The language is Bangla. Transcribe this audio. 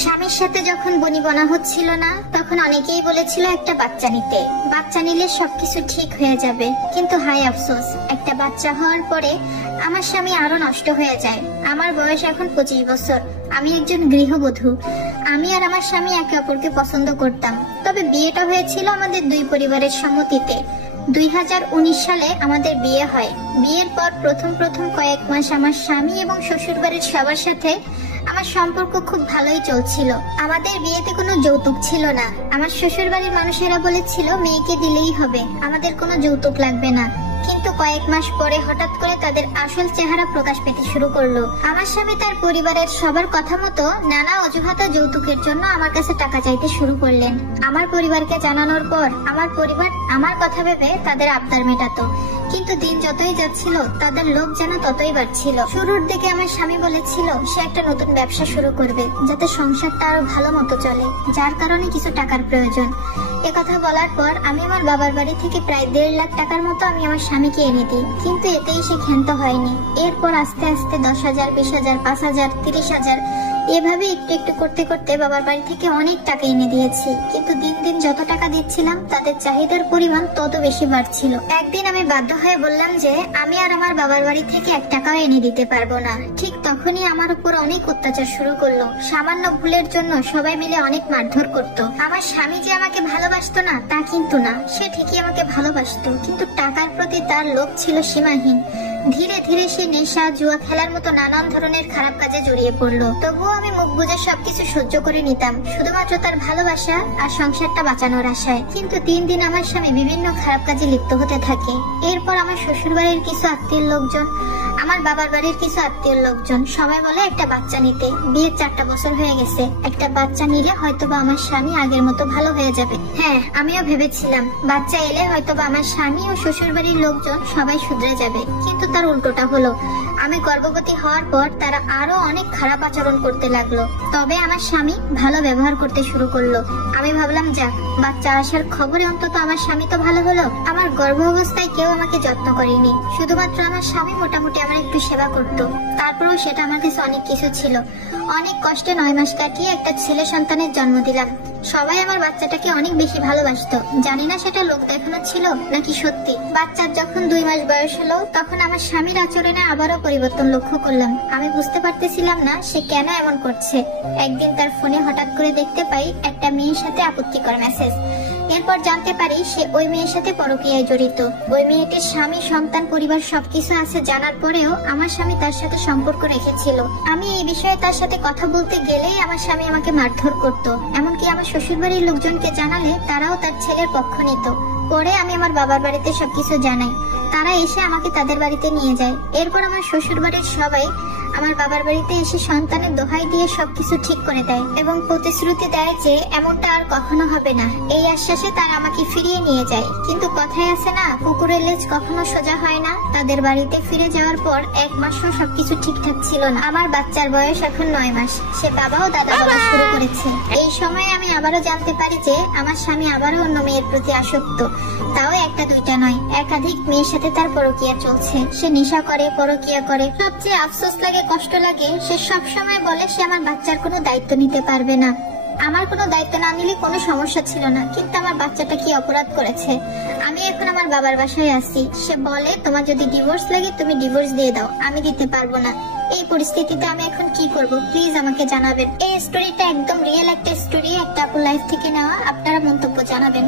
স্বামীর সাথে যখন বনিবনা হচ্ছিল না, তখন অনেকেই বলেছিল একটা বাচ্চা নিতে, বাচ্চা নিলে সবকিছু ঠিক হয়ে যাবে। কিন্তু হায় আফসোস, একটা বাচ্চা হওয়ার পরে আমার স্বামী আরো নষ্ট হয়ে যায়। আমার বয়স এখন 25 বছর, আমি একজন গৃহবধূ। আমি আর আমার স্বামী একে অপরকে পছন্দ করতাম, তবে বিয়েটা হয়েছিল আমাদের দুই পরিবারের সম্মতিতে। 2019 সালে আমাদের বিয়ে হয়। বিয়ের পর প্রথম কয়েক মাস আমার স্বামী এবং শ্বশুরবাড়ির সবার সাথে আমার সম্পর্ক খুব ভালোই চলছিল। আমাদের বিয়েতে কোনো যৌতুক ছিল না। আমার শ্বশুরবাড়ির মানুষেরা বলেছিল মেয়েকে দিলেই হবে, আমাদের কোনো যৌতুক লাগবে না। কিন্তু কয়েক মাস পরে হঠাৎ করে তাদের আসল চেহারা প্রকাশ পেতে শুরু করলো। আমার স্বামী তার পরিবারের সবার কথা মতো নানা অজুহাতে যৌতুকের জন্য আমার কাছে টাকা চাইতে শুরু করলেন। আমার পরিবারকে জানানোর পর আমার পরিবার আমার কথা ভেবে তাদের আবদার মেটাতো। কিন্তু দিন যতই যাচ্ছিল তাদের লোভ যেন ততই বাড়ছিল। শুরুর দিকে আমার স্বামী বলেছিল সে একটা নতুন ব্যবসা শুরু করবে, যাতে সংসারটা আরো ভালো মতো চলে, যার কারণে কিছু টাকার প্রয়োজন। একথা বলার পর আমি আমার বাবার বাড়ি থেকে প্রায় 1.5 লাখ টাকার মতো আমি আমার স্বামীকে এনে দিই। কিন্তু এতেই সে ক্ষান্ত হয়নি। এরপর আস্তে আস্তে 10,000, 20,000, 5,000, 30,000 এভাবে একটু একটু করতে করতে বাবার বাড়ি থেকে অনেক টাকা এনে দিয়েছি। কিন্তু দিন দিন যত টাকা দিচ্ছিলাম তাদের চাহিদার পরিমাণ তত বেশি বাড়ছিল। একদিন আমি বাধ্য হয়ে বললাম যে আমি আর আমার বাবার বাড়ি থেকে 1 টাকাও এনে দিতে পারবো না। ঠিক তখনই আমার উপর অনেক অত্যাচার শুরু করলো। সামান্য ভুলের জন্য সবাই মিলে অনেক মারধর করতো। আমার স্বামী যে আমাকে ভালোবাসতো না তা কিন্তু না, সে ঠিকই আমাকে ভালোবাসতো, কিন্তু টাকার প্রতি তার লোভ ছিল সীমাহীন। ধীরে ধীরে সে নেশা, জুয়া খেলার মতো নানান ধরনের খারাপ কাজে জড়িয়ে পড়লো। তবুও আমি মুখ বুজে সবকিছু সহ্য করে নিতাম, শুধুমাত্র তার ভালোবাসা আর সংসারটা বাঁচানোর আশায়। কিন্তু দিন দিন আমার স্বামী বিভিন্ন খারাপ কাজে লিপ্ত হতে থাকে। এরপর আমার শ্বশুর বাড়ির কিছু আত্মীয় লোকজন, আমার বাবার বাড়ির কিছু আত্মীয় লোকজন সবাই বলে একটা বাচ্চা নিতে। বিয়ের 4টা বছর হয়ে গেছে, একটা বাচ্চা নিলে হয়তোবা আমার স্বামী আগের মতো ভালো হয়ে যাবে। হ্যাঁ, আমিও ভেবেছিলাম বাচ্চা এলে হয়তোবা আমার স্বামী ও শ্বশুর বাড়ির লোকজন সবাই শুধরে যাবে। কিন্তু তার উল্টোটা হলো। আমি গর্ভবতী হওয়ার পর তারা আরো অনেক খারাপ আচরণ করতে লাগলো। তবে আমার স্বামী ভালো ব্যবহার করতে শুরু করলো। আমি ভাবলাম যাক, বাচ্চা আসার খবরে অন্তত আমার স্বামী তো ভালো হলো। আমার গর্ভ অবস্থায় কেউ আমাকে যত্ন করেনি, শুধুমাত্র আমার স্বামী মোটামুটি আমার একটু সেবা করতো। তারপরেও সেটা আমার কাছে অনেক কিছু ছিল। অনেক কষ্টে 9 মাস কাটিয়ে একটা ছেলে সন্তানের জন্ম দিলাম। সবাই আমার বাচ্চাটাকে অনেক বেশি ভালোবাসতো। জানি না সেটা লোক দেখানো ছিল নাকি সত্যি। বাচ্চার যখন 2 মাস বয়স হলো তখন আমার স্বামীর আচরণে আবারও পরিবর্তন লক্ষ্য করলাম। আমি বুঝতে পারতেছিলাম না সে কেন এমন করছে। একদিন তার ফোনে হঠাৎ করে দেখতে পাই একটা মেয়ের সাথে আপত্তিকর মেসেজ। এরপর জানতে পারি সে ওই মেয়ের সাথে পরকীয়ায় জড়িত। ওই মেয়েটির স্বামী, সন্তান, পরিবার সবকিছু আছে জানার পরেও আমার স্বামী তার সাথে সম্পর্ক রেখেছিল। আমি এই বিষয়ে তার সাথে কথা বলতে গেলেই আমার স্বামী আমাকে মারধর করত। এমনকি আমার শ্বশুরবাড়ির লোকজনকে জানালে তারাও তার ছেলের পক্ষ নিত। পরে আমি আমার বাবার বাড়িতে সবকিছু জানাই। তারা এসে আমাকে তাদের বাড়িতে নিয়ে যায়। এরপর আমার শ্বশুরবাড়ির সবাই আমার বাবার বাড়িতে এসে সন্তানের দোহাই দিয়ে সবকিছু ঠিক করে দেয় এবং প্রতিশ্রুতি দেয় যে এমনটা আর কখনো হবে না। এই আশ্বাসে তারা আমাকে ফিরিয়ে নিয়ে যায়। কিন্তু কথায় আছে না, কুকুরের লেজ কখনো সোজা হয় না। তাদের বাড়িতে ফিরে যাওয়ার পর 1 মাসও সবকিছু ঠিকঠাক ছিল না। আমার বাচ্চার বয়স এখন 9 মাস। সে বাবা ও দাদা বলা শুরু করেছে। এই সময় আমি আবারও জানতে পারি যে আমার স্বামী আবারও অন্য মেয়ের প্রতি আসক্ত। তাও 1টা 2টা নয়, একাধিক মেয়ের সাথে তার পরকীয়া চলছে। সে নেশা করে, পরকীয়া করে। সবচেয়ে আফসোস লাগে, কষ্ট লাগে, সে সব সময় বলে সে আমার বাচ্চার কোনো দায়িত্ব নিতে পারবে না। আমার কোনো দায়িত্ব না নিলে কোনো সমস্যা ছিল না, কিন্তু আমার বাচ্চাটা কি অপরাধ করেছে। আমি এখন আমার বাবার বাসায় আছি। সে বলে তোমার যদি ডিভোর্স লাগে তুমি ডিভোর্স দিয়ে দাও, আমি দিতে পারবো না। এই পরিস্থিতিতে আমি এখন কি করব, প্লিজ আমাকে জানাবেন। এই স্টোরিটা একদম রিয়েল একটা স্টোরি, একটা আপুর লাইফ থেকে নেওয়া। আপনারা মন্তব্য জানাবেন।